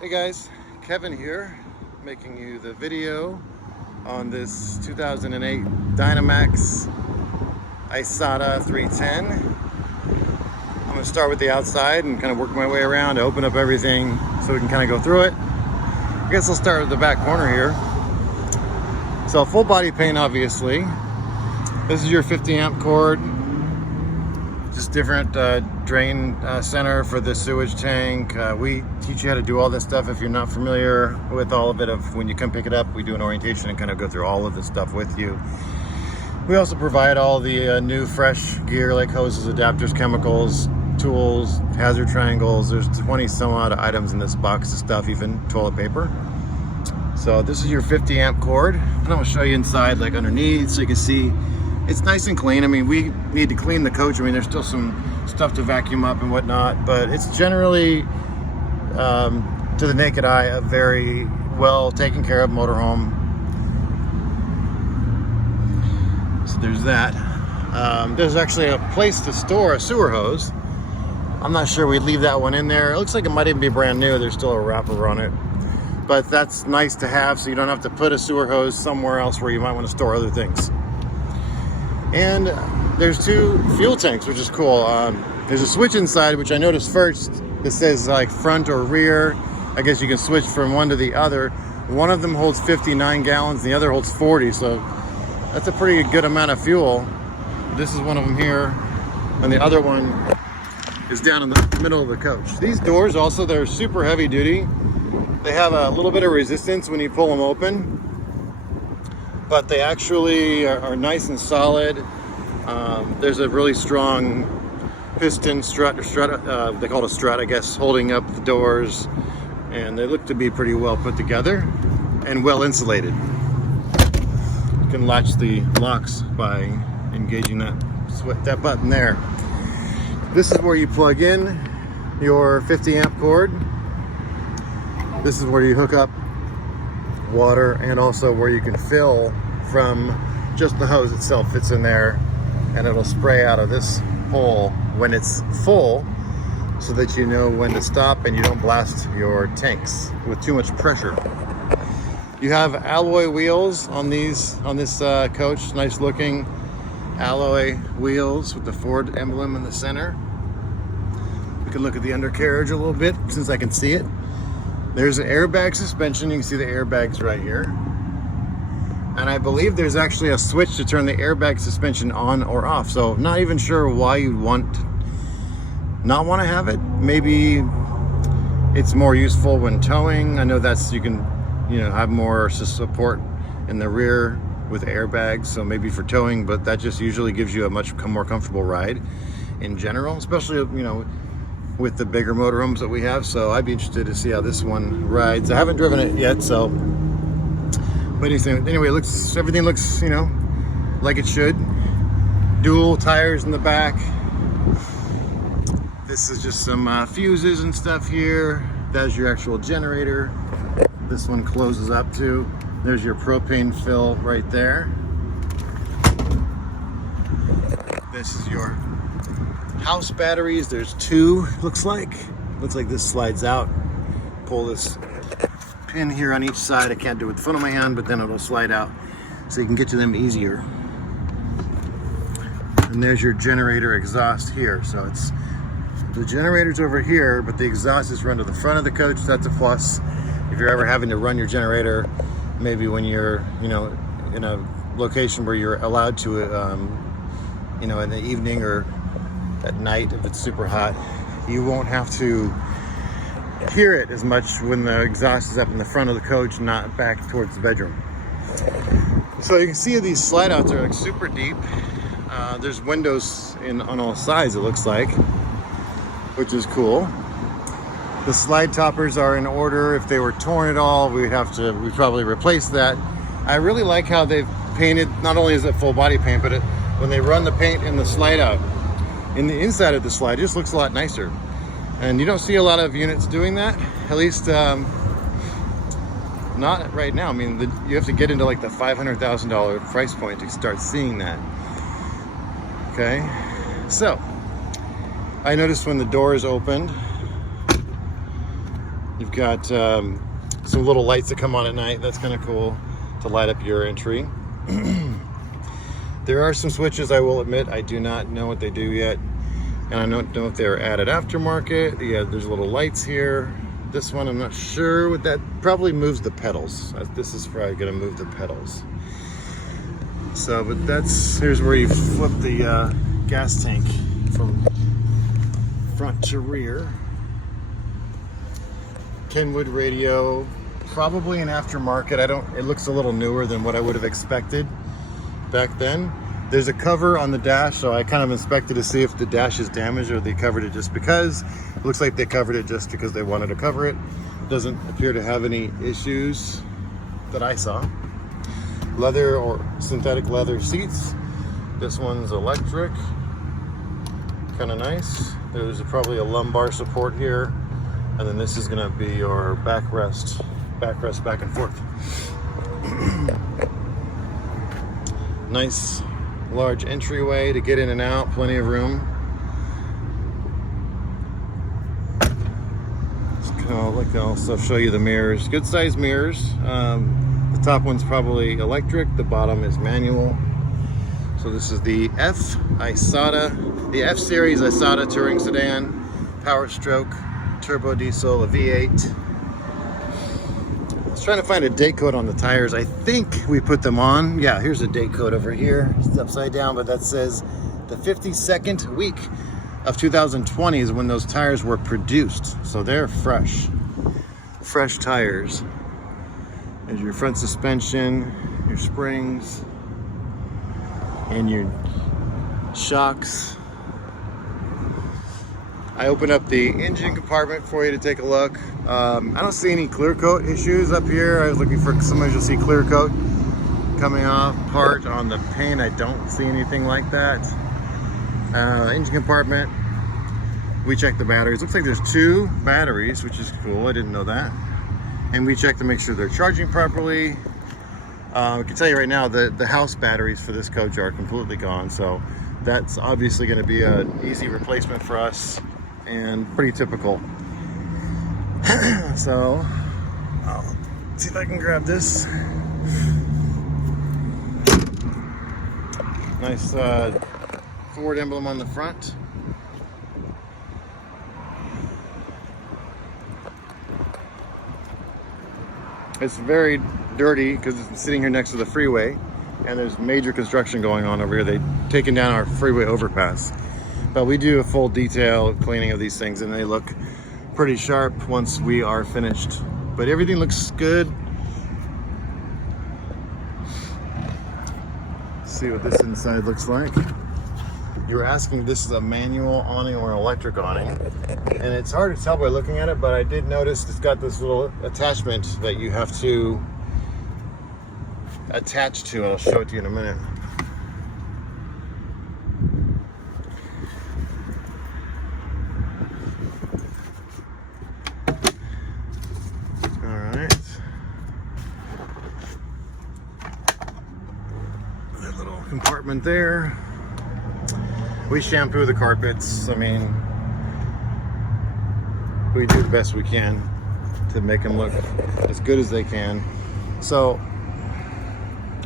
Hey guys, Kevin here, making you the video on this 2008 Dynamax Isata 310. I'm going to start with the outside and kind of work my way around to open up everything so we can kind of go through it. I guess I'll start with the back corner here. So full body paint, obviously. This is your 50 amp cord. Just different drain center for the sewage tank. We teach you how to do all this stuff if you're not familiar with all of it. When you come pick it up, we do an orientation and kind of go through all of this stuff with you. We also provide all the new fresh gear like hoses, adapters, chemicals, tools, hazard triangles. There's 20 some odd items in this box of stuff, even toilet paper. So this is your 50 amp cord. And I'm gonna show you inside, like underneath, so you can see it's nice and clean. I mean, we need to clean the coach. I mean, there's still some stuff to vacuum up and whatnot, but it's generally, to the naked eye, a very well taken care of motorhome. So there's that. There's actually a place to store a sewer hose. I'm not sure we'd leave that one in there. It looks like it might even be brand new. There's still a wrapper on it, but that's nice to have so you don't have to put a sewer hose somewhere else where you might want to store other things. And there's two fuel tanks, which is cool. There's a switch inside, which I noticed first. That says like front or rear. I guess you can switch from one to the other. One of them holds 59 gallons, the other holds 40. So that's a pretty good amount of fuel. This is one of them here. And the other one is down in the middle of the coach. These doors also, they're super heavy duty. They have a little bit of resistance when you pull them open, but they actually are nice and solid. There's a really strong piston strut, they call it a strut, I guess, holding up the doors, and they look to be pretty well put together and well insulated. You can latch the locks by engaging that button there. This is where you plug in your 50 amp cord. This is where you hook up water, and also where you can fill from just the hose itself fits in there, and it'll spray out of this hole when it's full so that you know when to stop and you don't blast your tanks with too much pressure. You have alloy wheels on this coach, nice looking alloy wheels with the Ford emblem in the center. We can look at the undercarriage a little bit since I can see it. There's an airbag suspension. You can see the airbags right here. And I believe there's actually a switch to turn the airbag suspension on or off. So not even sure why you'd not want to have it. Maybe it's more useful when towing. I know you can have more support in the rear with airbags. So maybe for towing, but that just usually gives you a much more comfortable ride in general, especially, with the bigger motorhomes that we have. So I'd be interested to see how this one rides. I haven't driven it yet, so. But anyway, everything looks, like it should. Dual tires in the back. This is just some fuses and stuff here. That's your actual generator. This one closes up too. There's your propane fill right there. This is your house batteries. There's two, looks like this slides out. Pull this pin here on each side. I can't do it with the front of my hand, but then it'll slide out so you can get to them easier. And there's your generator exhaust here. So the generator's over here, but the exhaust is run to the front of the coach. That's a plus. If you're ever having to run your generator, maybe when you're, in a location where you're allowed to, in the evening or at night, if it's super hot, you won't have to hear it as much when the exhaust is up in the front of the coach, not back towards the bedroom. So you can see these slide outs are like super deep. There's windows on all sides, it looks like, which is cool. The slide toppers are in order. If they were torn at all, we'd probably replace that. I really like how they've painted, not only is it full body paint, but when they run the paint in the slide out, in the inside of the slide, it just looks a lot nicer. And you don't see a lot of units doing that, at least not right now. I mean, you have to get into like the $500,000 price point to start seeing that. Okay, so I noticed when the doors opened, You've got some little lights that come on at night. That's kind of cool to light up your entry. There are some switches, I will admit, I do not know what they do yet. And I don't know if they're added aftermarket. Yeah, there's little lights here. This one, I'm not sure what that, probably moves the pedals. This is probably gonna move the pedals. So, but here's where you flip the gas tank from front to rear. Kenwood radio, probably an aftermarket. It looks a little newer than what I would have expected back then. There's a cover on the dash, so I kind of inspected to see if the dash is damaged or they covered it just because. It looks like they covered it just because they wanted to cover it. Doesn't appear to have any issues that I saw. Leather or synthetic leather seats. This one's electric. Kind of nice. There's probably a lumbar support here. And then this is gonna be your backrest back and forth. Nice large entryway to get in and out, plenty of room. Like I'll also show you the mirrors. Good sized mirrors. The top one's probably electric, the bottom is manual. So this is the Isata, the F Series Isata Touring Sedan, Power Stroke, turbo diesel, a V8. I was trying to find a date code on the tires. I think we put them on. Yeah, here's a date code over here. It's upside down, but that says the 52nd week of 2020 is when those tires were produced. So they're fresh tires. There's your front suspension, your springs, and your shocks. I opened up the engine compartment for you to take a look. I don't see any clear coat issues up here. I was looking for sometimes you'll see clear coat coming off part on the paint. I don't see anything like that. Engine compartment. We checked the batteries. Looks like there's 2 batteries, which is cool. I didn't know that. And we checked to make sure they're charging properly. I can tell you right now that the house batteries for this coach are completely gone. So that's obviously going to be an easy replacement for us and pretty typical. So I'll see if I can grab this. Nice Ford emblem on the front. It's very dirty because it's sitting here next to the freeway and there's major construction going on over here. They've taken down our freeway overpass. But we do a full detail cleaning of these things and they look pretty sharp once we are finished. But everything looks good. Let's see what this inside looks like. You were asking if this is a manual awning or an electric awning. And it's hard to tell by looking at it, but I did notice it's got this little attachment that you have to attach to. I'll show it to you in a minute. All right. That little compartment there. We shampoo the carpets. I mean, we do the best we can to make them look as good as they can. So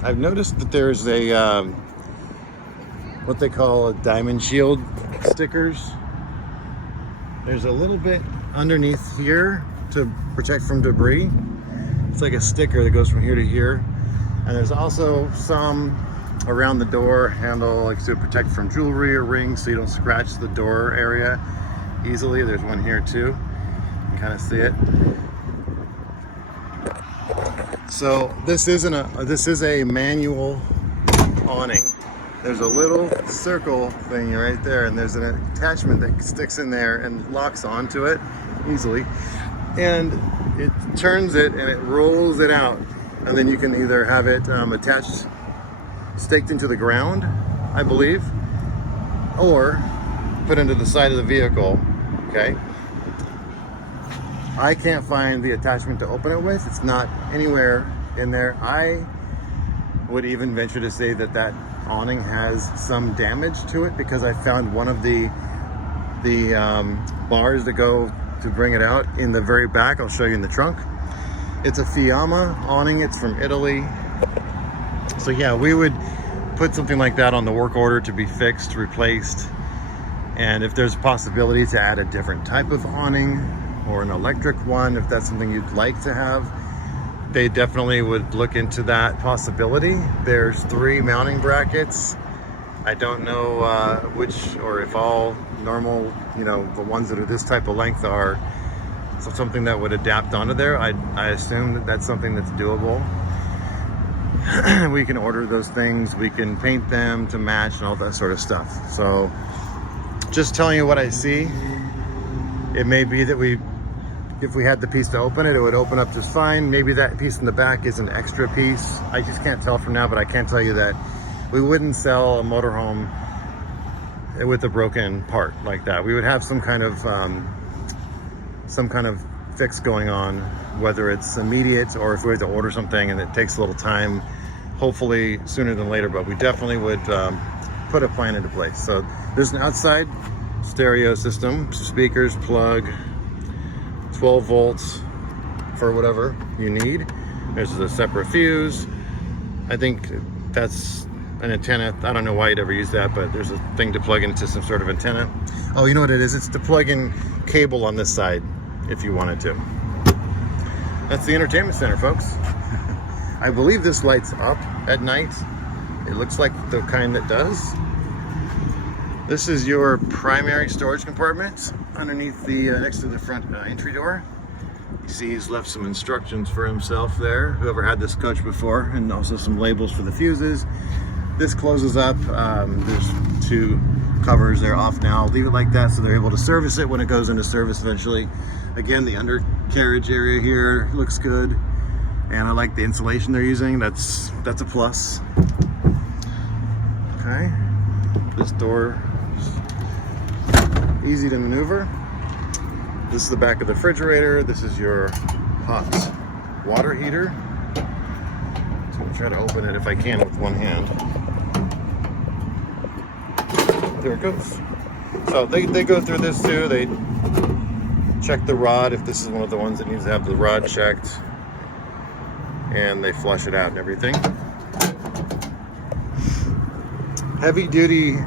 I've noticed that there's a what they call a diamond shield stickers. There's a little bit underneath here to protect from debris. It's like a sticker that goes from here to here. And there's also some around the door handle, like to protect from jewelry or rings so you don't scratch the door area easily. There's one here too. You can kind of see it. So this is a manual awning. There's a little circle thing right there, and there's an attachment that sticks in there and locks onto it easily. And it turns it and it rolls it out. And then you can either have it attached, staked into the ground, I believe, or put into the side of the vehicle, okay? I can't find the attachment to open it with. It's not anywhere in there. I would even venture to say that that awning has some damage to it because I found one of the bars that go to bring it out. In the very back, I'll show you in the trunk. It's a Fiamma awning. It's from Italy. So yeah, we would put something like that on the work order to be fixed, replaced. And if there's a possibility to add a different type of awning or an electric one, if that's something you'd like to have, they definitely would look into that possibility. There's 3 mounting brackets. I don't know which, or if all normal, you know, the ones that are this type of length are something that would adapt onto there. I assume that that's something that's doable. We can order those things, we can paint them to match and all that sort of stuff. So just telling you what I see. It may be that if we had the piece to open it, it would open up just fine. Maybe that piece in the back is an extra piece. I just can't tell from now, but I can tell you that we wouldn't sell a motorhome with a broken part like that. We would have some kind of fix going on, whether it's immediate or if we have to order something and it takes a little time, hopefully sooner than later, but we definitely would put a plan into place. So there's an outside stereo system, speakers, plug, 12 volts for whatever you need. There's a separate fuse. I think that's an antenna. I don't know why you'd ever use that, but there's a thing to plug into some sort of antenna. Oh, you know what it is? It's the plug-in cable on this side if you wanted to. That's the entertainment center, folks. I believe this lights up at night. It looks like the kind that does. This is your primary storage compartment underneath the next to the front entry door. You see he's left some instructions for himself there, whoever had this coach before, and also some labels for the fuses. This closes up. There's 2 covers. They're off now. Leave it like that so they're able to service it when it goes into service eventually. Again, the undercarriage area here looks good, and I like the insulation they're using. That's a plus. Okay, this door is easy to maneuver. This is the back of the refrigerator. This is your hot water heater. So I'll try to open it if I can with one hand. There it goes. So they go through this too. They check the rod if this is one of the ones that needs to have the rod checked, and they flush it out and everything. Heavy duty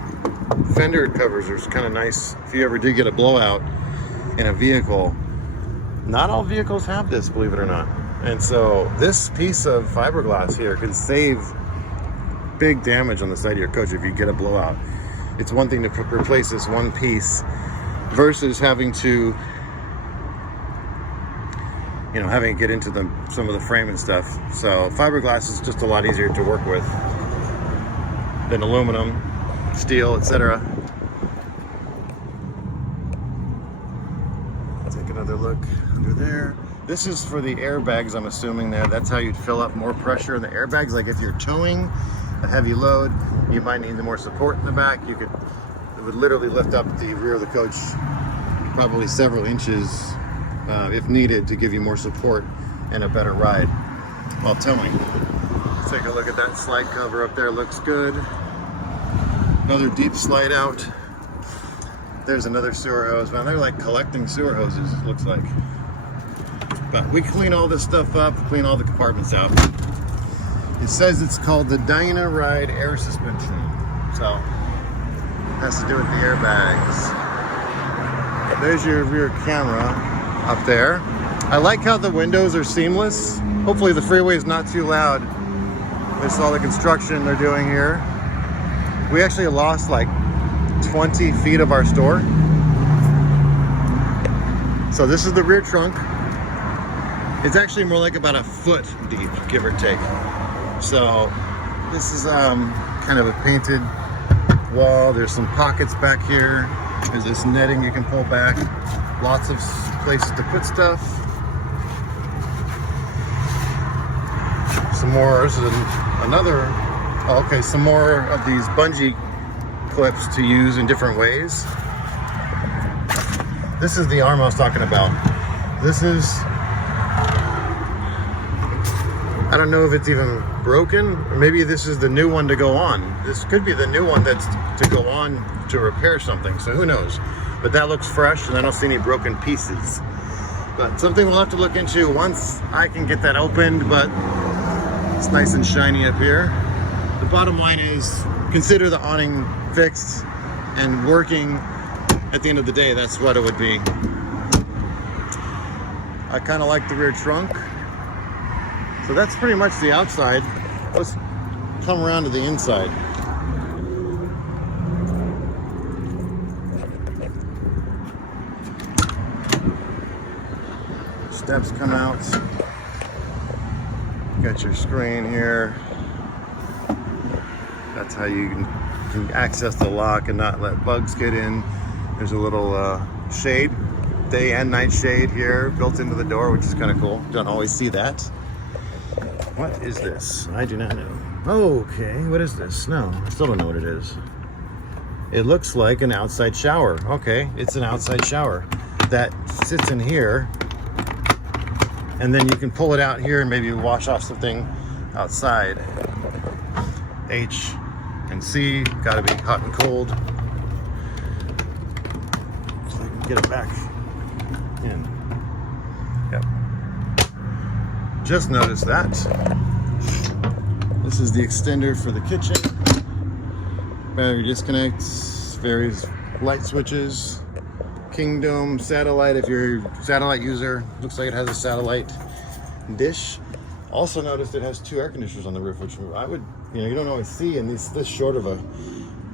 Fender covers are kind of nice if you ever do get a blowout in a vehicle. Not all vehicles have this, believe it or not. And so this piece of fiberglass here can save big damage on the side of your coach if you get a blowout. It's one thing to replace this one piece versus having to, you know, having to get into some of the frame and stuff. So fiberglass is just a lot easier to work with than aluminum, steel, etc. Take another look under there. This is for the airbags, I'm assuming there. That's how you'd fill up more pressure in the airbags. Like if you're towing a heavy load, you might need more support in the back. It would literally lift up the rear of the coach probably several inches if needed to give you more support and a better ride while towing. Let's take a look at that slide cover up there. Looks good. Another deep slide out. There's another sewer hose. Man, they're like collecting sewer hoses, it looks like. But we clean all this stuff up, clean all the compartments out. It says it's called the Dyna Ride Air Suspension. So, it has to do with the airbags. There's your rear camera up there. I like how the windows are seamless. Hopefully the freeway is not too loud. There's all the construction they're doing here. We actually lost like 20 feet of our store. So this is the rear trunk. It's actually more like about a foot deep, give or take. So this is kind of a painted wall. There's some pockets back here. There's this netting you can pull back. Lots of places to put stuff. Some more, this is another, okay, some more of these bungee clips to use in different ways. This is the arm I was talking about. This is, I don't know if it's even broken, or maybe this is the new one to go on. This could be the new one that's to go on to repair something, so who knows. But that looks fresh, and I don't see any broken pieces. But something we'll have to look into once I can get that opened, but it's nice and shiny up here. The bottom line is, consider the awning fixed and working. At the end of the day, that's what it would be. I kind of like the rear trunk. So that's pretty much the outside. Let's come around to the inside. Steps come out. Got your screen here. That's how you can access the lock and not let bugs get in. There's a little shade, day and night shade here built into the door, which is kind of cool. Don't always see that. What is this? I do not know. Okay, what is this? No, I still don't know what it is. It looks like an outside shower. Okay, it's an outside shower that sits in here. And then you can pull it out here and maybe wash off something outside. H and C, gotta be hot and cold. So I can get it back in. Yep. Just noticed that. This is the extender for the kitchen. Battery disconnects, various light switches. Kingdom satellite, if you're a satellite user, looks like it has a satellite dish. Also noticed it has 2 air conditioners on the roof, which I would, you don't always see in this short of a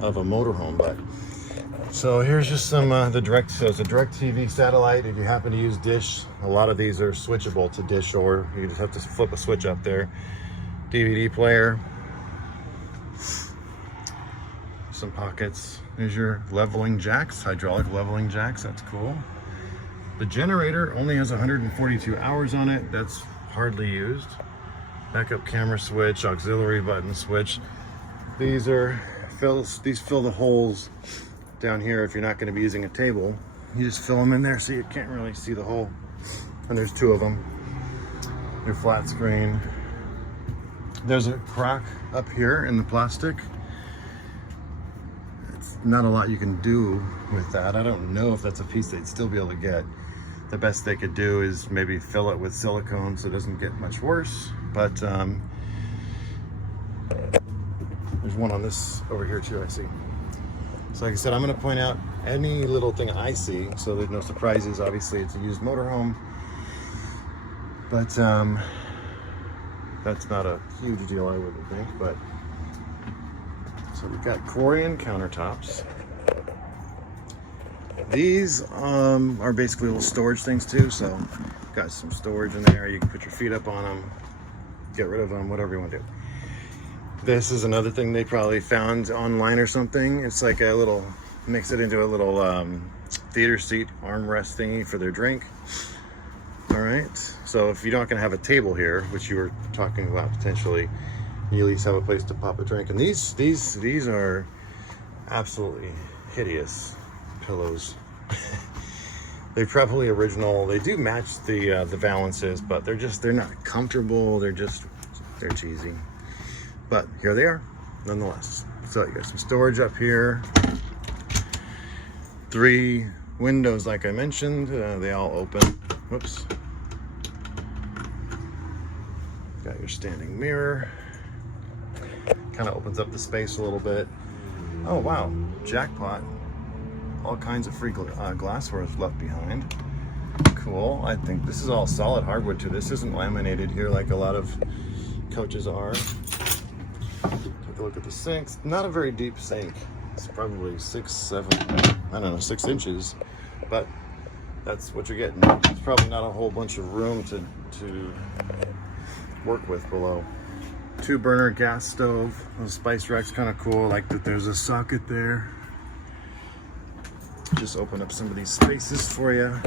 motorhome. But so here's just some the direct. So it's a direct TV satellite. If you happen to use dish, a lot of these are switchable to dish, or you just have to flip a switch up there. DVD player. Some pockets. There's your leveling jacks, hydraulic leveling jacks. That's cool. The generator only has 142 hours on it. That's hardly used. Backup camera switch, auxiliary button switch. These fill the holes down here if you're not going to be using a table. You just fill them in there so you can't really see the hole. And there's 2 of them. Your flat screen. There's a crack up here in the plastic. Not a lot you can do with that. I don't know if that's a piece they'd still be able to get. The best they could do is maybe fill it with silicone so it doesn't get much worse. But there's one on this over here too, I see. So like I said, I'm going to point out any little thing I see so there's no surprises. Obviously it's a used motorhome, but that's not a huge deal, I wouldn't think. But so we've got Corian countertops. These are basically little storage things too. So got some storage in there. You can put your feet up on them, get rid of them, whatever you want to do. This is another thing they probably found online or something. It's like a little, mix it into a little theater seat armrest thingy for their drink. All right. So if you're not going to have a table here, which you were talking about potentially, you at least have a place to pop a drink. And these are absolutely hideous pillows. They're probably original. They do match the valances, but they're not comfortable. They're cheesy. But here they are, nonetheless. So you got some storage up here. 3 windows, like I mentioned. They all open. Whoops. Got your standing mirror. Kind of opens up the space a little bit. Oh wow, jackpot. All kinds of free glassware is left behind. Cool. I think this is all solid hardwood too. This isn't laminated here like a lot of coaches are. Take a look at the sinks. Not a very deep sink. It's probably 6, 7, I don't know, 6 inches. But that's what you're getting. It's probably not a whole bunch of room to work with below. 2-burner gas stove. The spice rack's kind of cool. Like that there's a socket there. Just open up some of these spaces for you.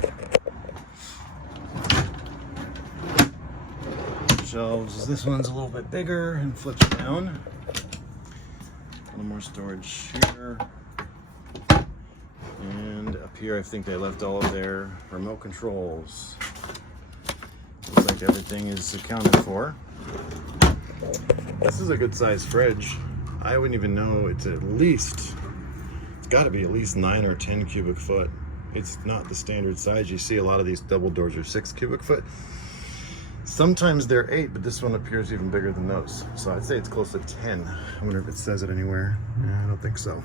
Shelves. This one's a little bit bigger and flips down. A little more storage here. And up here, I think they left all of their remote controls. Looks like everything is accounted for. This is a good sized fridge. I wouldn't even know it's got to be at least 9 or 10 cubic foot. It's not the standard size. You see a lot of these double doors are 6 cubic foot. Sometimes they're 8, but this one appears even bigger than those. So I'd say it's close to 10. I wonder if it says it anywhere. Yeah, I don't think so.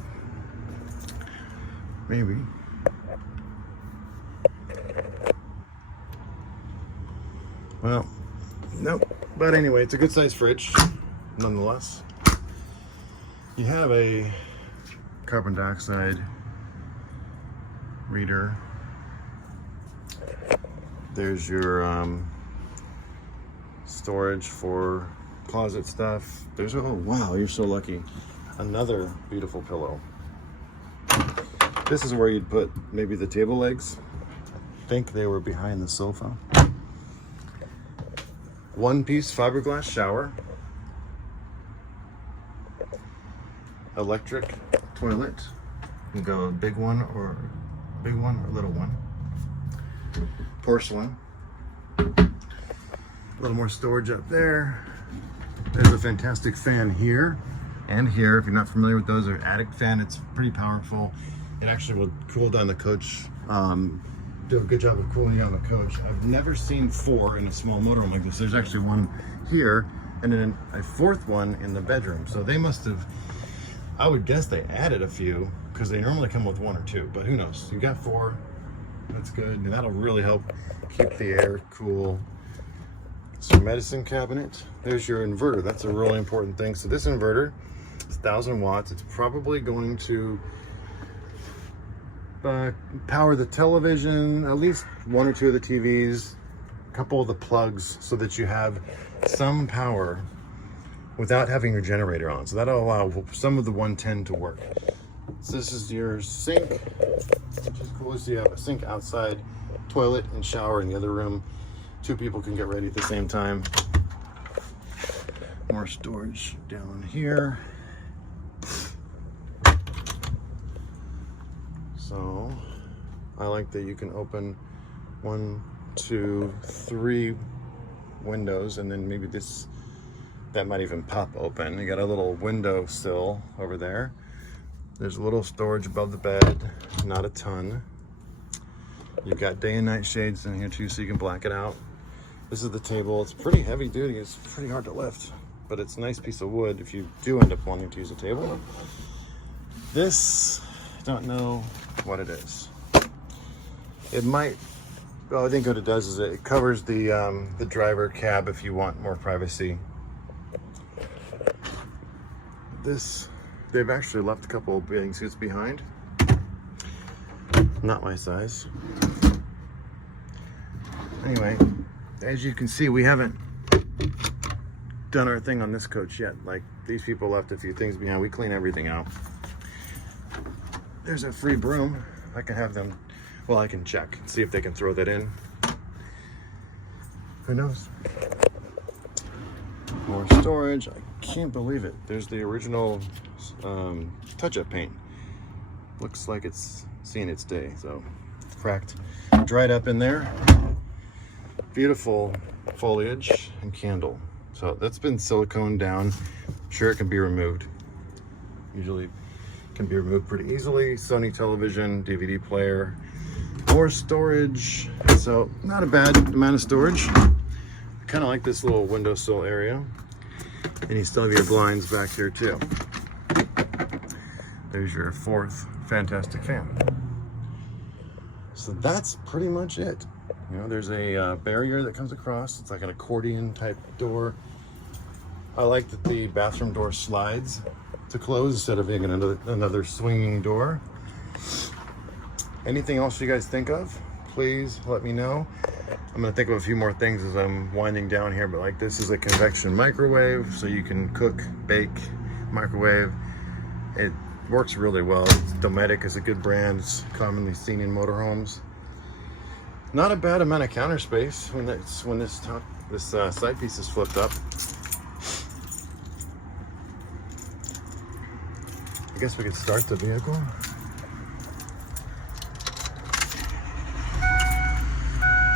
Maybe. Well, nope. But anyway, it's a good size fridge, nonetheless. You have a carbon dioxide reader. There's your storage for closet stuff. There's, oh wow, you're so lucky. Another beautiful pillow. This is where you'd put maybe the table legs. I think they were behind the sofa. One-piece fiberglass shower. Electric toilet. You can go a big one or little one. Porcelain. A little more storage up there. There's a fantastic fan here and here. If you're not familiar with those, are attic fan. It's pretty powerful. It actually will cool down the coach. Do a good job of cooling down the coach. I've never seen 4 in a small motorhome like this. There's actually one here and then a 4th one in the bedroom. So they must have, I would guess they added a few because they normally come with 1 or 2, but who knows? You got 4, that's good. And that'll really help keep the air cool. So medicine cabinet, there's your inverter. That's a really important thing. So this inverter is 1,000 watts. It's probably going to power the television, at least 1 or 2 of the TVs, a couple of the plugs, so that you have some power without having your generator on. So that'll allow some of the 110 to work. So this is your sink, which is cool. So you have a sink outside, toilet and shower in the other room. 2 people can get ready at the same time. More storage down here. So I like that you can open 1, 2, 3 windows, and then maybe that might even pop open. You got a little window sill over there. There's a little storage above the bed, not a ton. You've got day and night shades in here too, so you can black it out. This is the table. It's pretty heavy duty. It's pretty hard to lift, but it's a nice piece of wood if you do end up wanting to use a table. This, I don't know what it is. It might, well, I think what it does is it covers the driver cab if you want more privacy. This, they've actually left a couple of bathing suits behind. Not my size. Anyway, as you can see, we haven't done our thing on this coach yet. Like, these people left a few things behind. We clean everything out. There's a free broom. I can have them, well, I can check, see if they can throw that in. Who knows? More storage. I can't believe it. There's the original touch-up paint. Looks like it's seen its day, so it's cracked, dried up in there. Beautiful foliage and candle. So that's been siliconed down. I'm sure it can be removed. Usually can be removed pretty easily. Sony television, DVD player, more storage. So not a bad amount of storage. I kind of like this little windowsill area. And you still have your blinds back here too. There's your 4th fantastic fan. So that's pretty much it. You know, there's a barrier that comes across. It's like an accordion type door. I like that the bathroom door slides to close instead of being another swinging door. Anything else you guys think of, please let me know. I'm gonna think of a few more things as I'm winding down here, but like this is a convection microwave, so you can cook, bake, microwave. It works really well. Dometic is a good brand. It's commonly seen in motorhomes. Not a bad amount of counter space when this side piece is flipped up. I guess we could start the vehicle.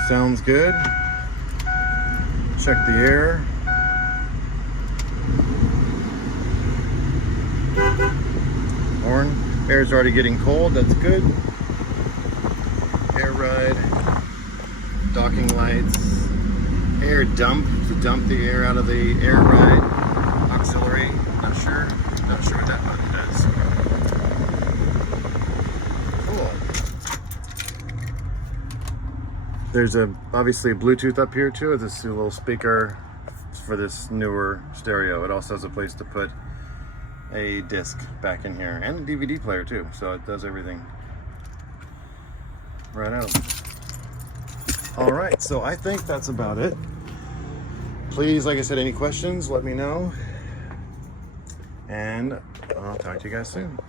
Sounds good. Check the air. Horn. Air's already getting cold. That's good. air ride, docking lights, air dump to dump the air out of the air ride, auxiliary, not sure what that button does. Cool. There's obviously a Bluetooth up here too, this little speaker for this newer stereo. It also has a place to put a disc back in here and a DVD player too, so it does everything right out. All right, so I think that's about it. Please, like I said, any questions, let me know, and I'll talk to you guys soon.